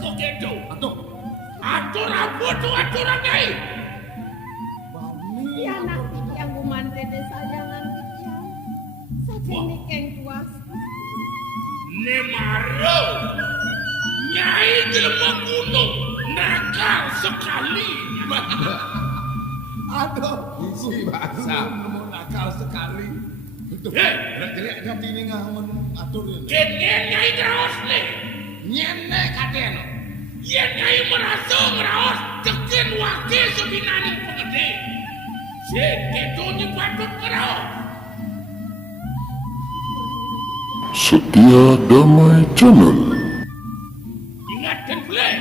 kok gitu. Atur apa tuh aturan nyai? Iya nak yang gumante desa jangan kikian. Sajene keng tuas. Nemaro. Nyai jelema gunung nakal sekali. Aduh, isi bahasa nakal sekali. Jelek jadi ini ngamun atur ini. Kenyen nyai graos nih. Nyene kaden. Yen nyai merasa ngeraos tekin wakil sebinani pengede. Sing kedonya patut ngeraos. Setia Damai Channel. Ingatkan boleh.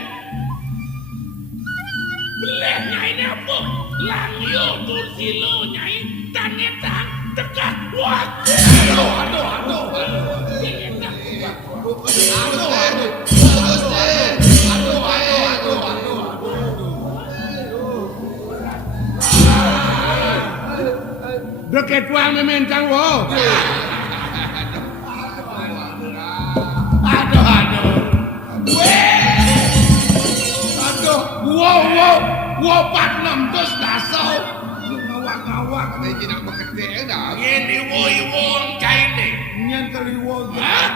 Boleh nyai ini apa? Langyo tursilo nyai tanetang tegak wakil. Aduh. Deket wang memencang wo. Wo 46 dos dasau. Ngawak-ngawak nek tidak bekedhe dah. Ini woi-wong cai nih. Nyen keliwo. Hah?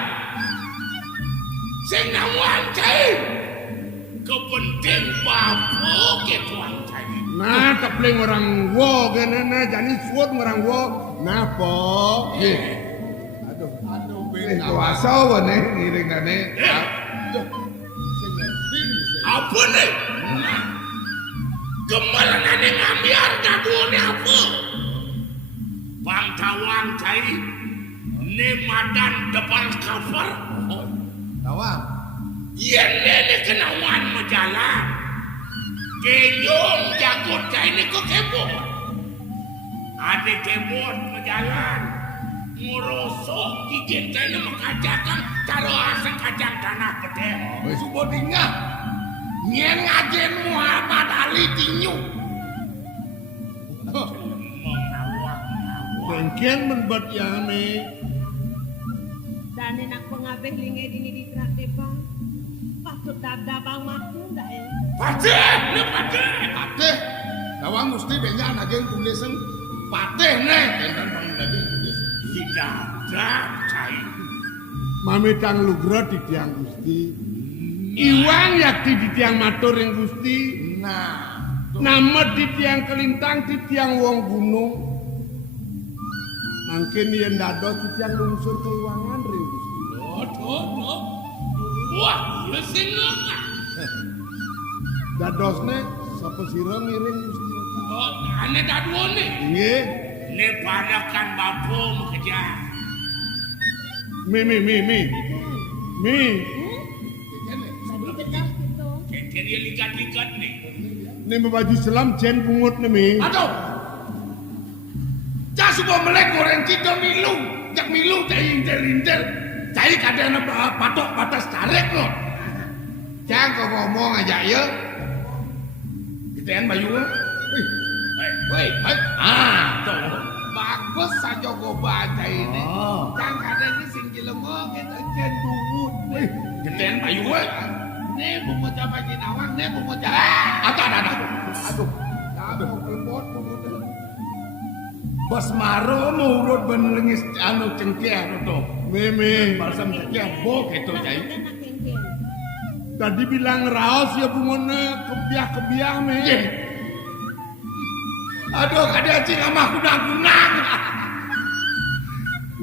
Sing nawang cai. Kepenting papo ke tuang cai. Nah, kepling orang wo kene na jani suot orang wo. Napa? Aduh, Eh, kuasa wene ngiringane. Apa nih? Gemalangan yang ngambiar gaduhnya apa? Bang Tawang cai. Ini madan depan cover. Tawang. Yen nene kenawan majalah. Kenyong jagot cai ini kok kebot. Ada kebot majalan. Ngurosok gigit cai ini mengkajakan caro asal kacang tanah pedeh. Subo dingah. Nyen ngajen Muhammad Ali tinyu. Bengkian menbat yame. Dan nak pengabeh linge dini di kerate bang. Patut dada bang matu dah ya. Pateh, ini pateh. Pateh. Tawang mesti benyak naging tulisan pateh nih. Enten bang naging tulisan. Tidak ada cai. Mami tang lugra di tiang Gusti. Iwang yakti di tiang matur yang Gusti. Nah. Nama di tiang kelintang di tiang wong gunung. Mungkin yen dados di tiang lungsur keiwangan ring Gusti. Tuh. Wah, ya sing ngokak. Dadosne sapa sira ngiring Gusti. Oh, ane daduone. Nggih. Ne padakan bapom kejar. Mi. Tadi bedah gitu. Kekir dia ligat-ligat nih. Ini baju selam jen pungut nih mi. Aduh. Cak subo melek goreng cito milu. Jak milu cai intel-intel. Cai kadang patok batas tarik lo. Jangan kau ngomong aja ya. Gitean bayu. Woi. Tuh. Bagus saja kau baca ini. Jangan kadang ini sing jelemo kita jen bungut. Gitean bayu. Nih bungo coba kinawang, nih bungo coba. Aduh, kelebot bungut. Bos Maro mau urut benelengis anu cengkeh to. Mi. Balsam cengkeh bok itu cai. Nak kengkeng. Tadi bilang raos ya bungone kebiah mi. Aduh, kada cing amah kunang-kunang.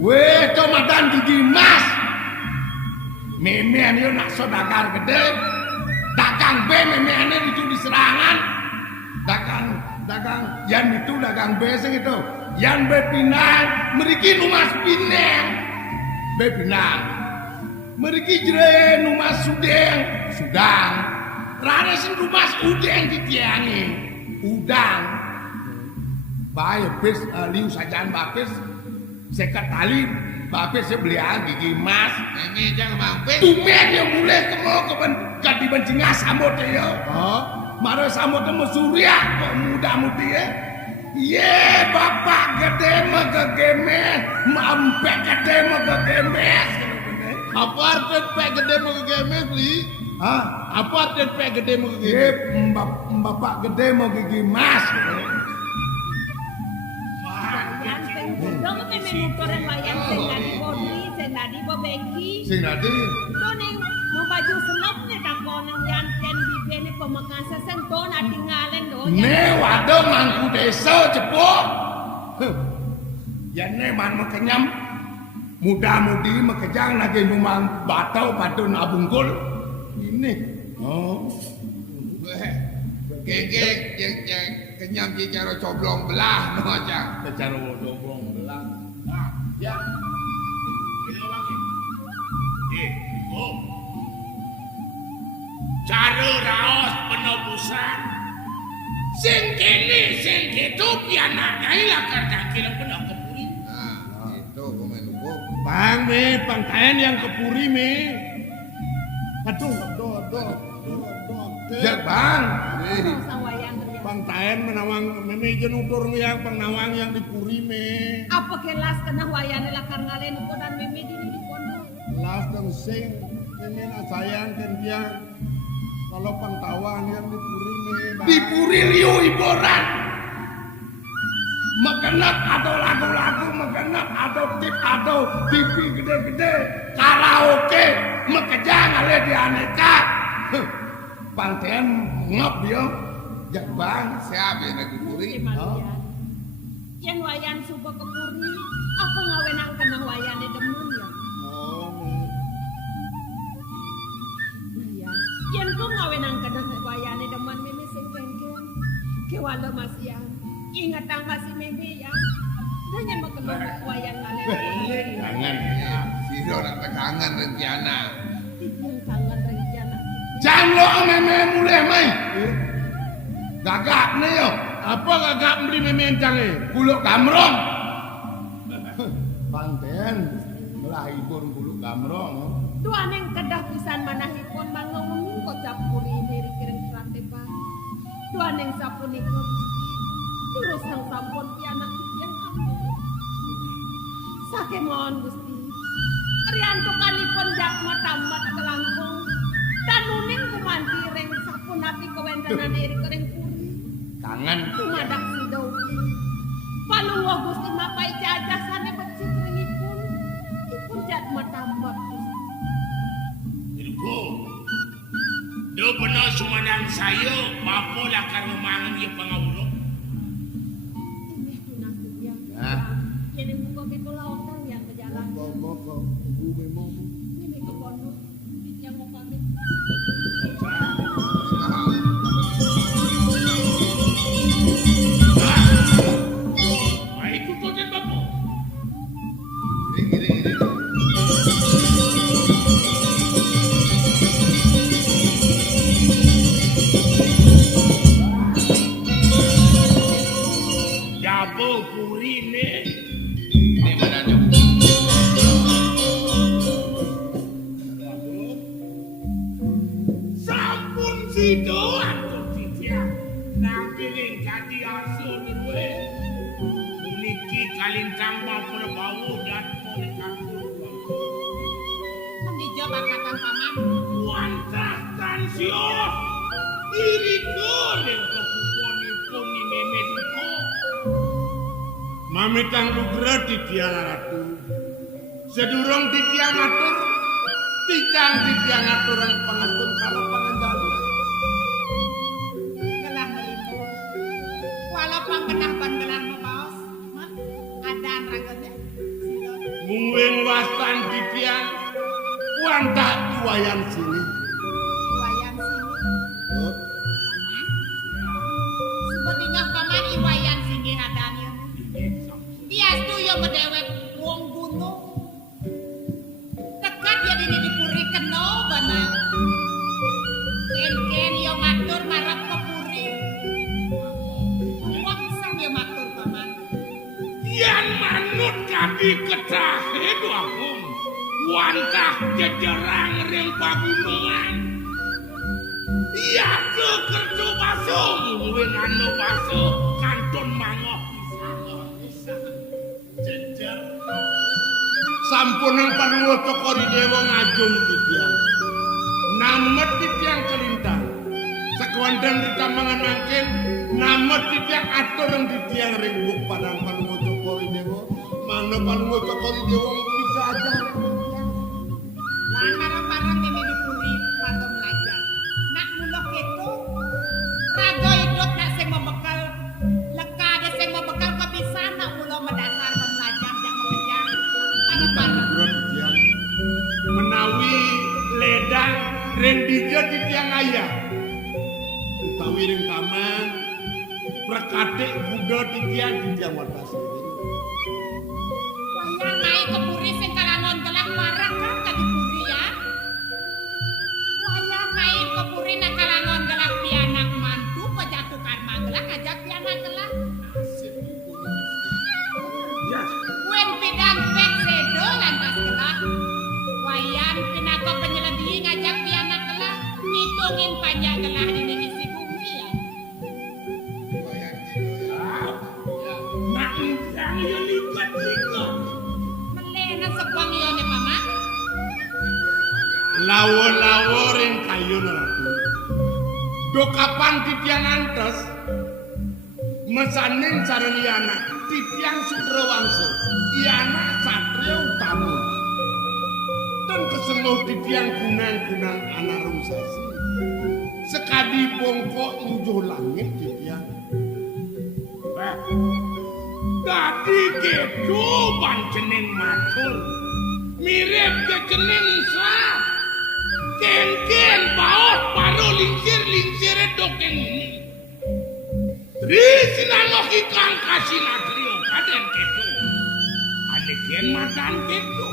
Weh, comadan gigi mas. Memean yo nak sodagar gede. Dagang B memean itu diserangan. Dagang yan itu dagang B sing itu. Yan B Pinang, meriki numas Pinang. B Pinang. Meriki jere numas Sudang. Rane sing numas Udeng ditiangi. Udang. Bae bis liu sajaan bapis. Seket tali bapis beli gigi emas. Ini jangan bapis. Tumben yang mulai jadi bencinga samut ya. Mara samut mu surya kok muda-mudi ya. Ye bapak gede mah gegemes, mampe gede mah gegemes. Apa arti pe gede mah gegemes li? Hah? Apa artian pek gede mau gigi? Bapak gede mau gigi mas. Wayan sing bodong meme motoren wayan sing nadi bodri, sing nadi bobeki. Sing nadi. To ning mau baju selop nih kakonang yan ken bibene pemekasa sing to nadi ngalen do. Ne waduh mangku desa cepuk. Ya ne man mekenyam. Muda-mudi mekejang lagi nyumang batau padun abungkul. Ini. Oh. Gegek yang kenyam di cara coblong belah no aja. Secara wodoblong belang. Nah, ya. Ini lagi. Oh. Cara raos penebusan. Sing kene sing kitu pianadai lah karena kira benar kepuri. Nah, itu komen lugu. Bang me, pangkain yang kepuri me. Aduh, aduh. Ya bang. Sang wayan riyan. Pangkain menawang meme jenutur yang penawang yang dipuri me. Apa kelas kena wayane lakar ngalen ko dan meme di kono. Las dan sing meme na sayang kan dia. Kalau pangtawang yang dipuri me. Dipuri liu iboran. Mekenap atau lagu-lagu, mekenap atau tip atau TV gede-gede, karaoke, mekejang ale di aneka. Pantean ngop dia, jak bang. Siapa yang lagi kuri? Yen wayan suba kepuri, apa ngawenang kena wayane demen ya? Oh, me. Iya. Yen ku ngawenang kena wayane demen meme sing kengken. Kewalo masih ingat ang masih meme ya. Hanya makelok wayan ngalen. Jangan. Si Dora kangen rencana. Tipung kangen rencana. Jangan lo meme mulai mai. Gagak nih yo, Apa gagak beli meme encange? buluk gamrong. Pantean melahipun buluk gamrong. Duaneng kedah pisan manahipun mangawung kocap puri diri kireng serate bang. Duaneng sapunika terus sang sampun pianak yang ampun. Sake mohon Gusti. Riantukanipun jakma tamat kelangkung. Tanuning kumanti reng sapun api kewentenan diri kireng puri. Kangen. Tumadak sidawi. Paluwa Gusti mapai jajasane becik ringipun. Ipun jakma tamat Gusti. Irugo. Do benar sumanang saya, bapa lakar memangan dia pengawulo. Ini tunaku ya. Ya. Jadi buka itu lawan yang ke jalan. Kok ibu memo. Ini ke pondok. Yang mau pamit. Baik itu dan bapa. Gini. Jabo purine. Ini mana nyok? Sampun sido atau tidak. Nanti ringkati aso duwe. Uniki kalintang bapa bau dan polikasi. Nanti jawab kata paman. Wantah tansios. Iri goreng kepupuan ipun ni memeduko. Mami kang lugra di tiang ratu. Sedurung di tiang atur, tijang di tiang aturan pengatur kalau pengendalian. Gelah melimpu. Walaupun kenah gelah membaos. Ada raganya. Mungwing wastan di tiang, wantah iwayan sini. Iwayan sini. Oh, Sepertinya paman iwayan sini hadanya. Biastu yang berdewek wong gunung. Tekat ya dini dipuri keno bana. Ken yang matur marap kepuri. Wong sang yang matur paman. Yan manut kami ketahe doang. Wantah jederang ring pagunungan. Iya tuh kertu baso. Mungkin anu baso. Kanton mangoh. Jejer. sampun ang panuwo cokori dewa ngajung di tiang. namet titiang kelintang sekuandang ditamangan mangkin namet titiang atur yang titiang ringbuk padang palungo cokori dewa mana palungo cokori dewa bisa aja lantaran barang ini dipuri patom lajar nak mulok itu raga hidup nak sing membekal leka ada sing membekal kebisan nak mulok mendasar pembelajar yang mengejar pada barang bro titiang menawi ledang rendija titiang ayah utawi ring taman prakatik buda titiang wadas wayah naik ke puri sing kalangon gelap parah kan tadi puri ya wayah naik ke puri nak kalangon gelap pianak mantu pejatuh karma gelap ngajak pianak gelap wen pidan pek sedo lantas gelap wayan pinako penyeledi ngajak pianak gelap ngitungin panjang gelap di isi bumi ya Nak yang yo lipat-lipat. melena sebuang yone mama lawo-lawo ring kayun ratu do kapan titiang antes mesaning sareliana titiang sudrawangsa iana satria utama dan keseluh titiang kunang-kunang anak rumsasi sekadi bongko injuh langit titiang Dadi gitu panjeneng matur. Mirip ke jeneng Islam. Ken-ken baot paro lingsir-lingsire dokeng ini. Tri sinangoki kang kasinatrio kaden ketu. Ane ken matan ketu.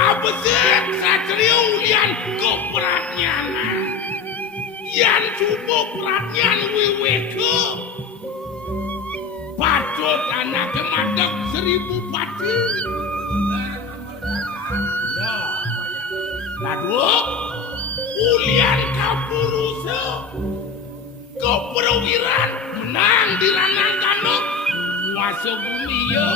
Abesek satrio ulian kopratnyana. Yan cubo pratnyan wiweke. Patut anak kemadek 1000 pati. Lalu, ulian kapurusa. Keperwiran menang di ranang kano. Wasa bumi ya.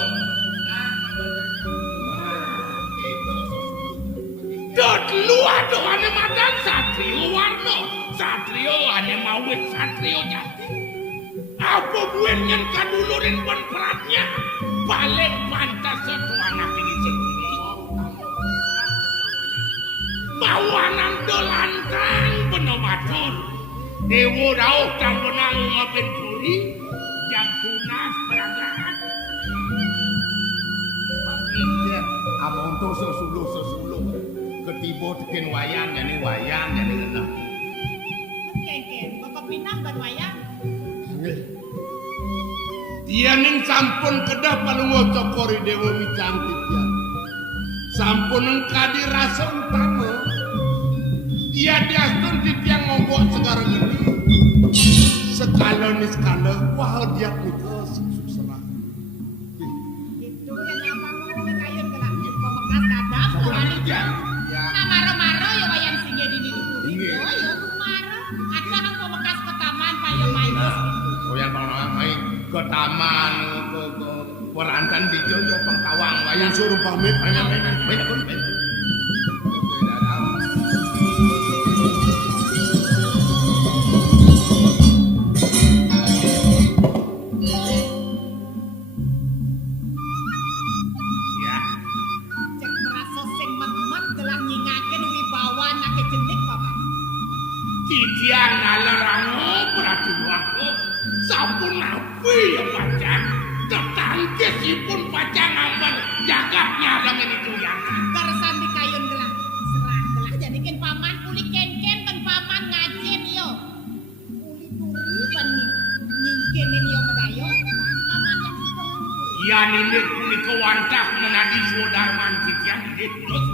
Dot lu aduh ane madan satrio warno. Satrio ane mawit satrio jati. Apa buen yang kadulurin pun peratnya balik pantas satu anak ini sendiri bawanan dolantang penomatur dewo rauh dan benang ngopin puri jam tunas peragaan Iya, among to sesuluh ketibo teken wayang jadi enak. ken-ken bapak pinang ban wayah dia ning sampun kedah palungo cokori dewa micang titian sampun engkadi rasa utama ia diastun titiang ngombok sekarang ini sekala wah dia nikah susah itu yang apa mau kayun gelap pemekas kadang tuhan ya nah maro-maro ya wayang singe di dipuri oh ya maro ada kan pemekas ke taman payo main Oh yang kalau main ke taman ke perantan di Jojo Pangkawang yang suruh pamit main. ya cek merasa sing mat-mat gelah nyingaken wibawa nak kejenik bapak titian nalarango perhatian aku sampun nabi ya pacang tetangkesipun pacang amban jagatnya dengan itu yang garisan di kayun gelah serang gelah jadikan paman uli ken-ken kan paman ngajin yo uli turi pan nyingkin ini yo medayo paman yang sekolah ya nini kuli kewantah menadi sudarman titian ini terus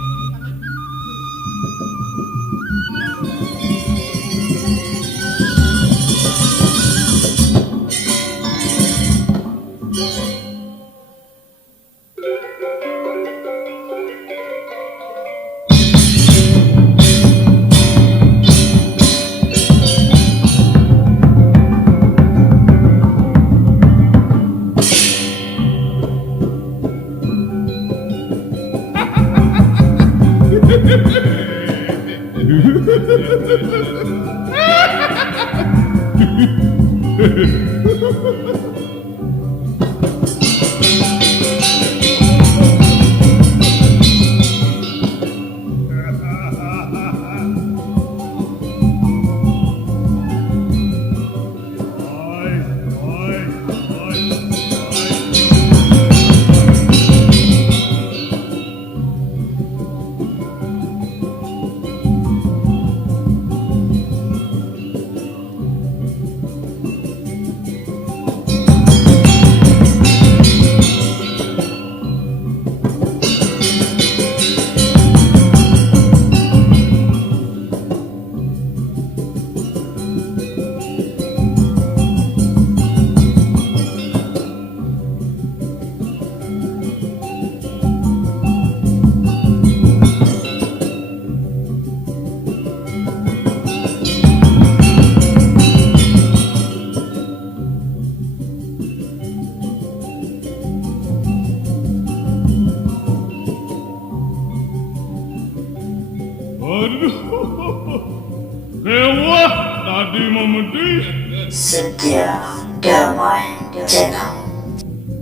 Dewa tadi memedih Setia Damai Channel.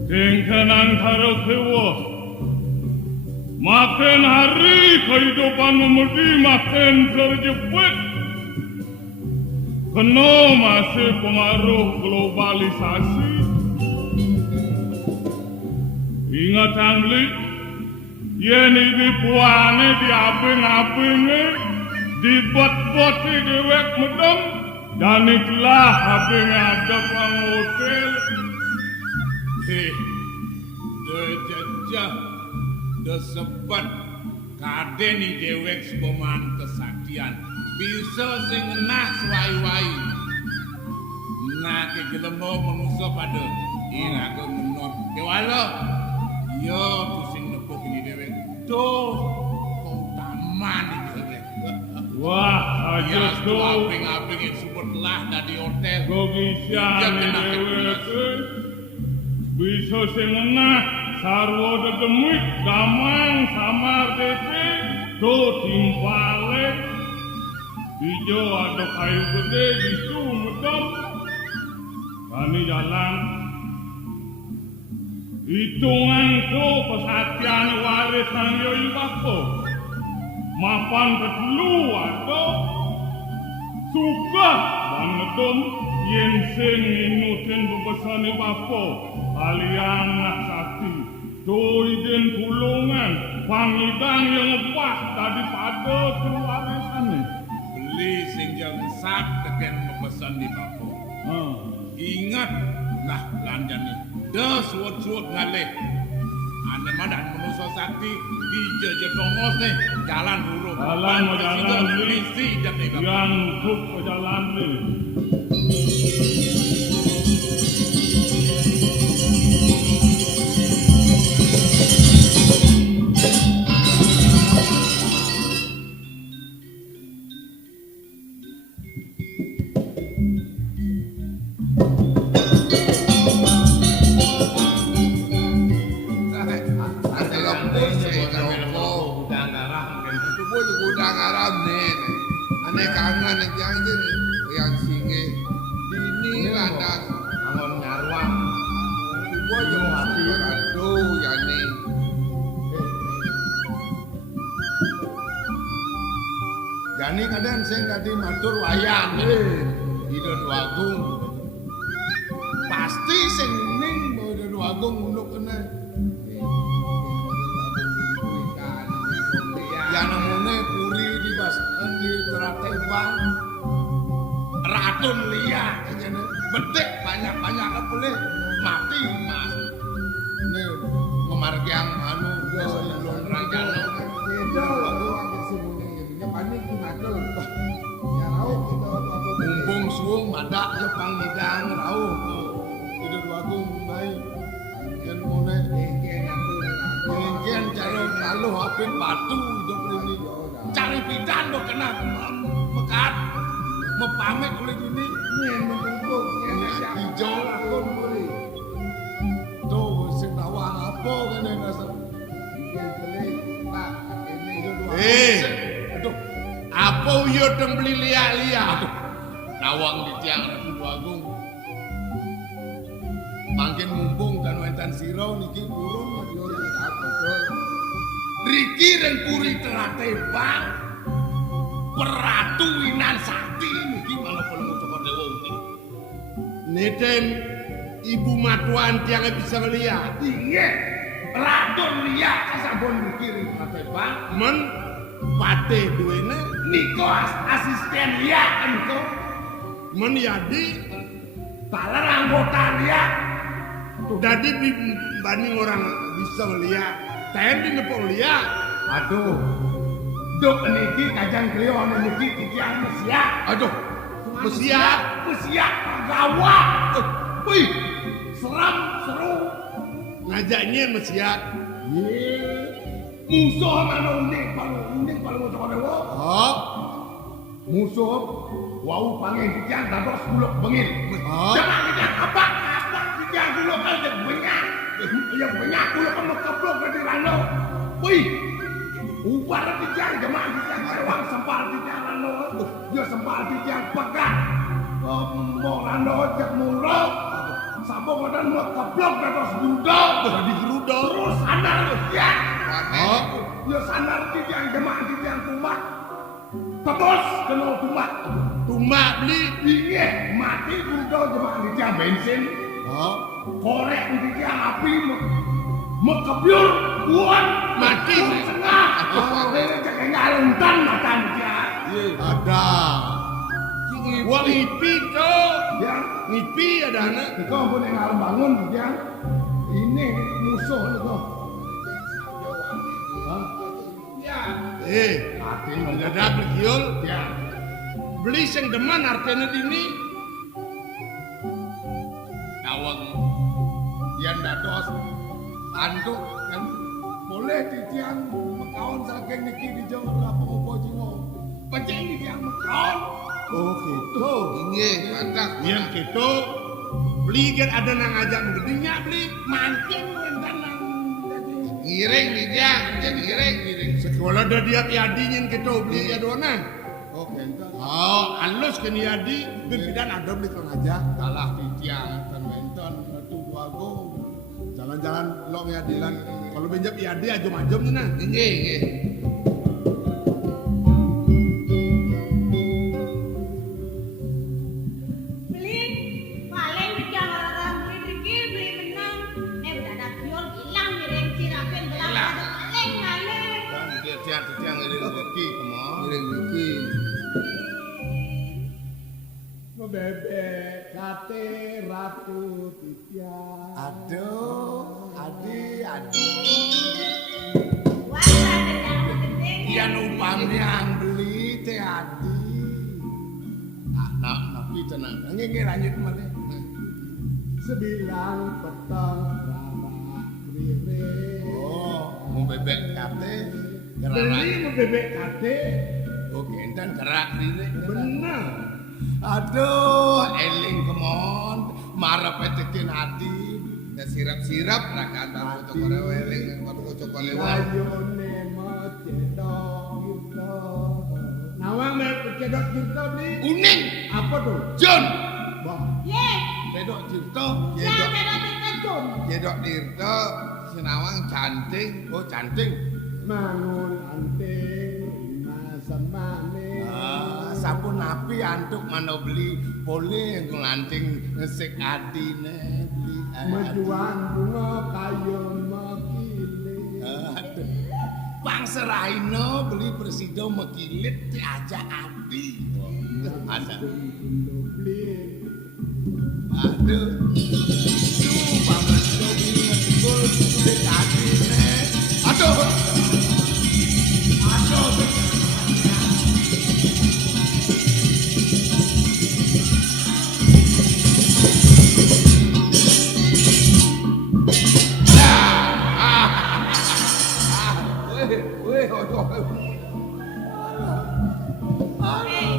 Kengkenan karo dewa. Makin hari kehidupan memedih makin terjepit. Kena masih pengaruh globalisasi. Ingat Angli, yen iki puane diaping-apinge, dibot-boti dewek medem, dan itulah apinge ada pang hotel. Jajah, sebat kadeni dewek sepoman kesaktian. Bisa sing nah suai-wai. Nah kegelemo manusia pada iraga menor. Dewala, yo pusing nepuk ini dewek. Tuh, kau taman ini dewek. Wah, aja tuh. tuh. Aping-aping yang support lah dari hotel. Kau bisa dewek. Bisa sing nah sarwa dedemik damang samar depe. Tuh timpale. Hijau ada kayu gede gitu medem. Kami jalan. Hitungan tu kesatian warisan yoi bako. Mapan ketelu ada. Suka bangetum yen sing inutin bebesan bako. Alian naksati. Doiden pulungan. Pangidang yang ngepas daripada kewarisan ni. Beli sing jangan sak teken memesan di bako. Ingat nah belanjaan ni. Dah suat-suat ngalih. Ane madan manusia sakti di jetongos ni jalan huruf. Jalan mau jalan ni. Yang untuk jalan ni. Jani kadang sing tadi matur wayan Ida Dwagung pasti sing ning Ida Dwagung unduk kena ya namune puri dibaskan di teratebang ratun liat betik banyak-banyak boleh mati mas ini memargiang anu belum rakyat beda panik makel ya rauh kita mumpung suung madak Jepang ngidang rauh itu Dwagung main yen mone mungkin cara lalu apin batu hidup ini cari pidan do kena mekat mepamit kulit ini yen menunggu hijau lakon boleh tuh sing tawang apa kene dasar apa yo deng beli liak-liak. Nawang di tiang Ratu Agung. Mangkin mumpung dan wenten siro niki burung yo betul. Riki ring puri teratebang. Peratu Winan Sakti niki malah pelemu Cokor Dewa unik. Neden ibu matuan tiang bisa ngeliat. Iya. Radon liak kasabon niki ring teratebang. Men pate duwene Niko asisten liak enko. men yadi Talar anggota liak. dadi banding orang bisa ngeliat. Tendi nepok liat. Aduh. Duk niki kajang klio niki tiang mesiak. Aduh. Mesiak. Mesiak gawat. Wih. Seram, seru. Ngajaknya mesiak. Ye. Musuh mana unik paling Cokor Dewa. Oh. Musuh wau panggil tiang dados buluk bengil. Oh. Jangan tiang apa tiang buluk aja banyak. Ya banyak buluk kamu keblok dari rano. Wih. Ubar tiang jemaah tiang sewang sempal tiang rano. Dia sempal tiang pegang. Mbok rano cek murau. Sabong dan mau keblok dados budok. Jadi gerudok. Terus sandar tiang. Oh. Dia sandar tiang jemaah tiang tumbak. Tebos kena tumbak. Tumbak beli. Iya, mati budok jemaah tiang bensin. Oh. Korek di tiang api mekebyur buan Mati. Setengah. Ini cek ngaluntan macan tiang. Ada. Wah ngipi tuh. Ya, Ngipi ada anak. Niko pun yang ngalem bangun tiang. Ini musuh niko. Hah? Mati Mendadak begiul. Ya. Beli sing deman artinya dini. Nawang yang dados anduk kan boleh titiang mekaon saking niki di Jawa berapa opo jiwa pecah ini tiang mekaon. Oh gitu. Inggih, mantap. Yang gitu. Beli kan ada nang ngajak menggedinya beli. Mancing rentan nang Ngiring nih dia, ngiring. Sekolah ada dia yadinin gitu beli adona. oh kenta Oh, halus kan yadi. Pimpinan ada beli kang ngajak. kalah titiang kan menton Ratu Agung. Jalan-jalan lo ngadilan. Kalau benjap yadi ajom-ajom tuh nah. Inggih. Beli paling bikin orang beli Riki beli menang. Udah ada kiol hilang miring sirapen belang paling ngalir. Dan dia tiang ngiring rezeki kemana? Ngiring rezeki. Bebek kate Ratu titiang. Aduh, adi. Wah ada yang gede. Yang upamnya yang beli teh adi. Napi tenang. Nggih lanjut mana? 9 petang rara krire. Oh, mau bebek kate. Beli mau bebek kate. Oh, gendan gerak krire. Benar. Aduh, eling kemon, marah petekin hati. Ya sirap-sirap lah kandang foto koreweling, foto koreweling. Ayone macedok itu. Nawang me cedok jirto beli. Uning, Apa tuh? John. Ye, Cedok cirto, yang ada di kejun. Jedok dirto, Sinawang cantik. oh cantik. Mangun anting masamane. Sampun napi antuk mana beli boleh ngelanting ngesek adine beli. Majuan bunga kayu makile. Aduh. Bang Seraino beli presido mekilit diajak adi. Ada. Aduh. Duh, Bang Presido beli ngegol ngesek adine. Aduh.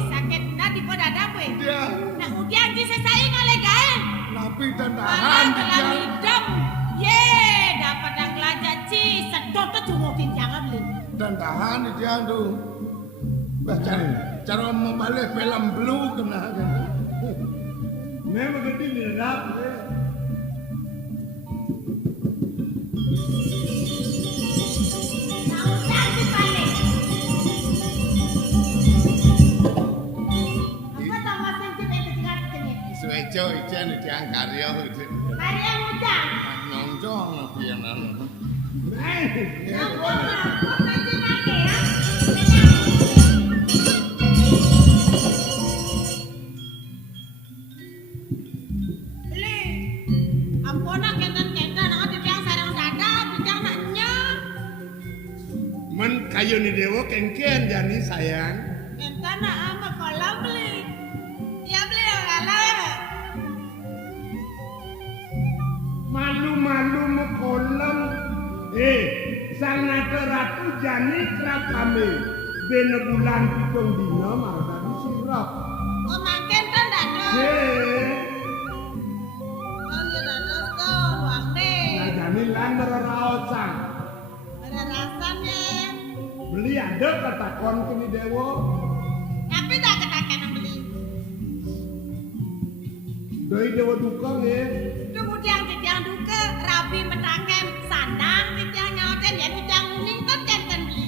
Sakit nanti pada ada apa? Dia Nak ujian di sesai ngalegain. napi dan Malah tahan dalam dia. hidup. Ye, dapat yang gelajah ci. Sedot tuh cungokin jangan beli. Dan tahan dia tuh. Baca cara membalik film blue kena kan. Memang gede ni dah. Suwejo ijen diang karya itu. Karya mudah. Nonjong pianan. Men kayu ni dewa kengken jani sayang. Enten nak ama kolam beli. Ya beli kalah. Malu-malu mekolam. Sang nada ratu jani kerap kami. Bena bulan pitung dina malah tadi sirap. Oh makin kan dada. Oh dia dada tu wang deh. Nah jani lander raosang. Ada rasanya. Beli ada kata kon kini dewa. Tapi tak katakan yang beli. Dari dewa dukang ya. Kemudian titiang duka rapi metaken sandang titiang nyauten ya titiang uning kan beli.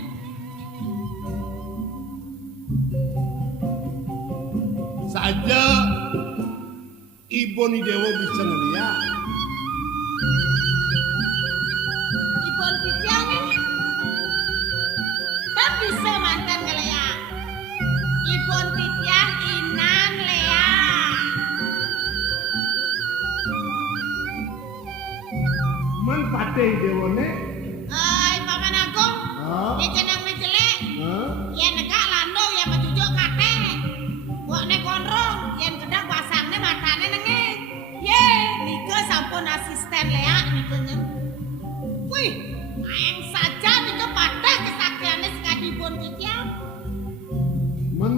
Saja ibu ni dewa bisa ngeliat. Ibu titiang ini tak bisa mantan ngeliat. Ibu titiang inang lea. Man patih dewa ne. Paman Agung, dia jenang menjelek. Ya negak landau ya menjujuk kate. Buat ne konrong, yang kedang pasangnya matanya nengeng. Ye, nika sampun asisten lea nikanya. Wih, ayang saja nika patah kesaktiannya sekadipun titiang. Man.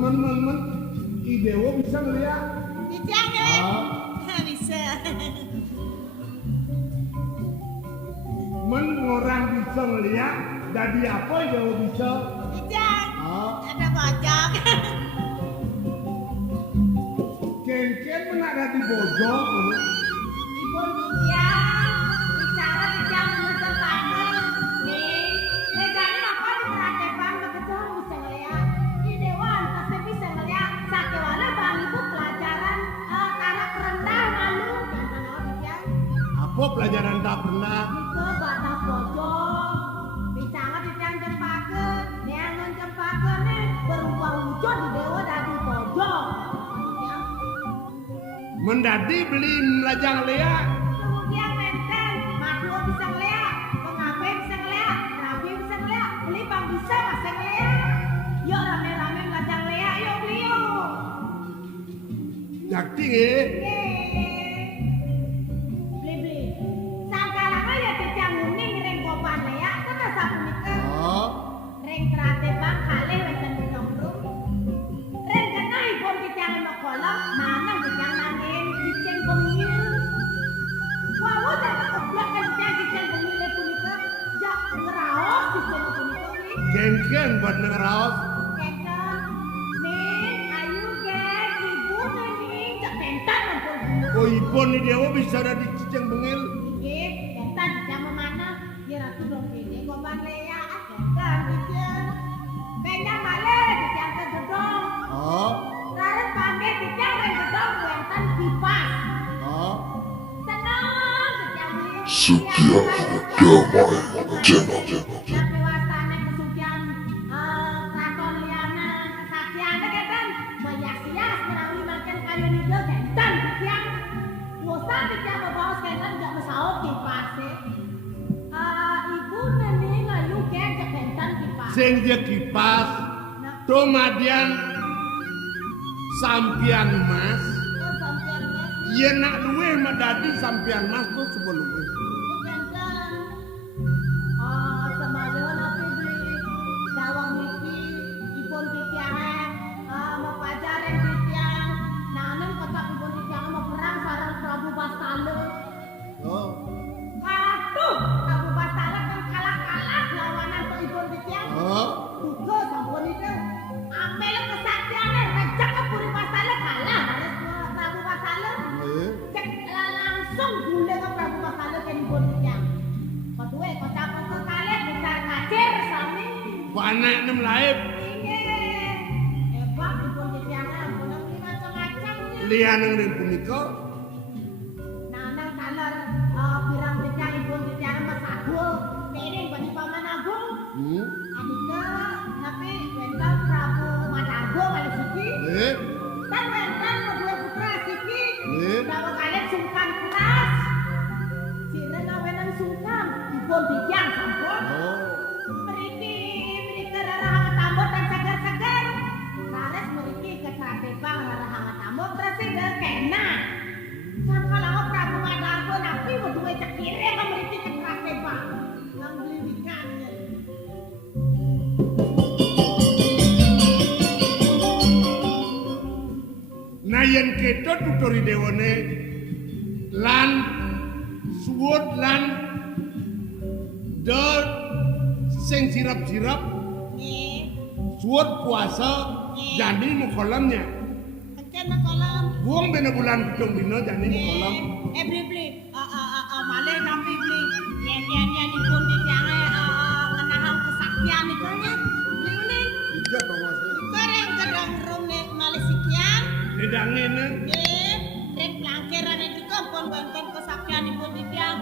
I dewa bisa ngeliat. Titiang ya? Bisa. Man orang bisa ngeliat. Jadi apa dewa bisa? Titiang, ada bajak. Kengken mana ada di bojong. Ibu titiang, bicara titiang muncul pakai. Nih, negani apa di peratepan bekerjaan bisa ngeliat. Di dewan pasti bisa ngeliat. Sakewala bang ibu pelajaran tarak rendah malu. Jangan mau titiang. Apa pelajaran tak pernah? Ike batas bojong. Bicara titiang jempakan. Neangan jempakan nih berubah wujud di dewa dari bojong. Titiang. Mendadi beli melajang liat. Kemudian menten, madu bisa ngeliat, pengape bisa ngeliat, rabi bisa ngeliat, beli bang bisa masih ngeliat. Yuk rame-rame belajar ngeliat, yuk beli yuk. Jakti eh. Beli. Sangka lama ya titiang uning ring kopan ngeliat, kan sapu nikah. Ring terate bang kalih weten nyombrung. Ring kena ibon titiang emak kolom, manang titiang nangin cicing bengil. Walau jangan oblak kan cicing bengil punika, jak ngeraos cicing punika ni. Kengken buat ngeraos. Keten, nih ayu geng ibu nih jak tentan ampun. Oh ibu ni dewa bisa ada di cicing bengil. Nggih, tentan jam mana? Ya ratu dong kene kopan lea tentan cicing. Benyang malih cicing ke gedong. Raret pamit cicing ring gedong wenten kipas. Senang cicing ni. Setia damai channel. Dewasane kesucian kraton liyane kesaksiane keten mayas-yas menawi makan kayu nido kenten titiang bosan titiang bebaos kenten gak mesau kipase ibu nene ngayu gen kenten kipas Sing dia kipas. Tomadian sampian mas. sampeyan mas Iya nak luwe madadi sampian mas tu sebelum itu. kenten semayon api beli gawang niki ipun titiang mau pajaran titiang nanem kotak ipun titiang mau perang sareng Prabu Bastale. Aduh, Prabu Bastale kan kalah lawanan tuh ipun titiang. Duga sampun itu amel kesaktian dipun tiyang. Koduwe kocap kok kalih besar kacir sami. Panek nem laib. Nggih. Hebat dipun tiyang ampun macam-macam. Lianeng ring punika Nanang taler pirang tiyang dipun tiyang Mas Agung. Piring bani Paman Agung. Anika tapi wonten Prabu Matargo kali siki. Dan wonten kedua putra siki. Nama kalian sungkan keras. Sirena wenan sungkan dipun tiyang sampun. Mriki rarahang tambot dan segar-segar. Lares mriki ketrapepang rarahang tambot terus kena. Sangkala Prabu Matargo napi duwe cekire mriki ketrapepang. Nang bliwikan. Nayen keto tuturi dewane lan suwud lan dol sing sirap-sirap Nggih. suwud puasa jani mukolamnya Encen kolam. buang bena bulan pitung dino jani mukolam Beli malih tapi beli yen dipun tiyang ngenahang kesaktian niku ya. Beli uning. iya to mas Goreng gedang rum nek malih sikian. nedangene Nggih, rek plangkiran itu pun wonten kesaktianipun tiyang